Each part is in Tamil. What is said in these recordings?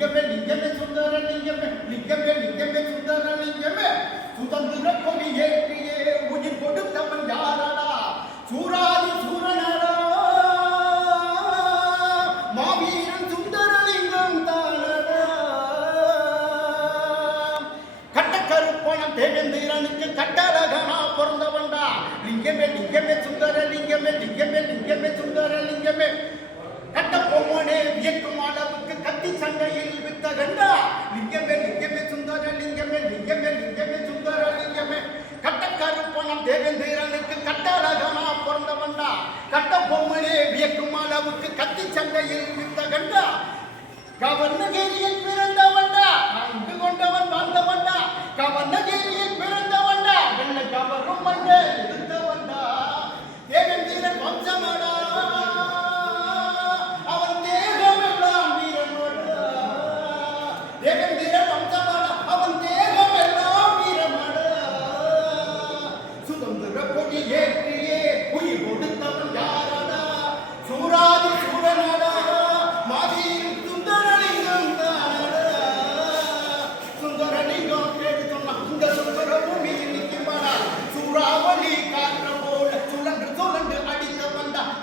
லிங்கமே லிங்கமே சுந்தர லிங்கமே லிங்கமே லிங்கமே சுந்தர லிங்கமே சுதந்திர கொடி ஏற்றியே உயிர் கொடுத்தவன் யாரடா சூராதி சூரனடா மாவீரன் சுந்தரலிங்கம் தானடா கட்டக்கருப்பணம் தேவேந்திரனுக்கு கட்டழகனா பிறந்தவன்டா லிங்கமே லிங்கமே சுந்தர லிங்கமே லிங்கமே லிங்கமே சுந்தர லிங்கமே கட்ட பொம்மனே வியக்கும் அளவுக்கு கத்தி சண்டையில் வித்த கண்டா லிங்கமே லிங்கமே சுந்தர லிங்கமே லிங்கமே லிங்கமே சுந்தர லிங்கமே கட்டக்கருப்பணம் தேவேந்திரனுக்கு கட்டழகனா பிறந்தவன்டா கட்ட பொம்மனே வியக்கும் அளவுக்கு கத்தி சண்டையில் வித்த கண்டா கவர்ணகிரியில் பிறந்தவன்டா அங்கு கொண்டவன் வாழ்ந்தவன்டா கவர்ணகிரியில் பிறந்தவன்டா வெள்ள கவரும் மண்டே இருந்தவன்டா தேவேந்திரன் வம்சமடா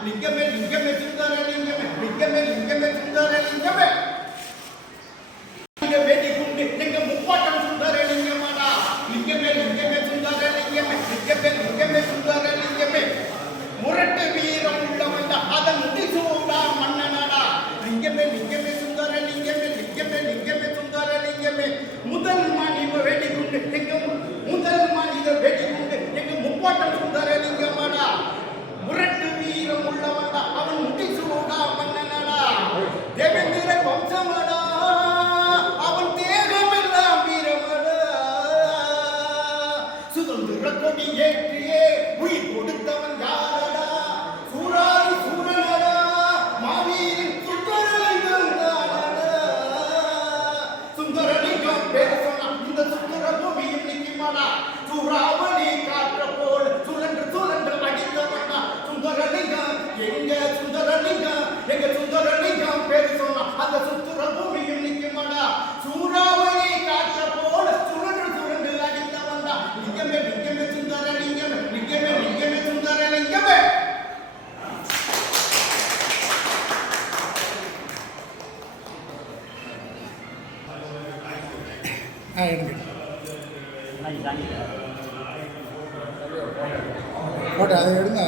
லிங்கமே லிங்கமே சுந்தர லிங்கமே லிங்கமே லிங்கமே சுந்தர லிங்கமே இங்க வேடி குண்டு எங்க முப்பாட்டம் சுந்தர லிங்கமாடா லிங்கமே லிங்கமே சுந்தர லிங்கமே லிங்கமே லிங்கமே சுந்தர லிங்கமே முரட்டு வீரம் உள்ளவன்டா அதன் முடிசூடா மன்னனடா லிங்கமே லிங்கமே சுந்தர லிங்கமே லிங்கமே லிங்கமே சுந்தர லிங்கமே முதல் மனித வேடி குண்டு எங்க முதல் மனித வேடி குண்டு எங்க முப்பாட்டம் சுந்தர லிங்கமாடா முரட்டு வீரம் உள்ளவன்டா அவன் முடிசூடா மன்னனடா தேவேந்திர வம்சமடா அவன் தேகமெல்லாம் வீரமடா சுதந்திர கொடி ஏற்றியே உயிர் கொடுத்தவன் யாரடா சூராதி சூரனடா மாவீரன் சுந்தரலிங்கம் தானடா சுந்தரலிங்கம் பேர் சொன்னா இந்த சுந்தர பூமியில் நிற்குமாடா சூறாவளி காற்ற போல் சுழன்று சுழன்று அடித்தவன்டா சுந்தரலிங்கம் எங்க சுந்தரலிங்கம் எங்க சுந்தரலிங்கம் பேரு சொன்னா அந்த சுந்தர பூமியில் நிற்குமாடா சூறாவளி காற்ற போல சுழன்று சுழன்று அடித்தவன்டா லிங்கமே லிங்கமே சுந்தர லிங்கமே லிங்கமே லிங்கமே சுந்தர லிங்கமே போட்டு அதை எடுங்க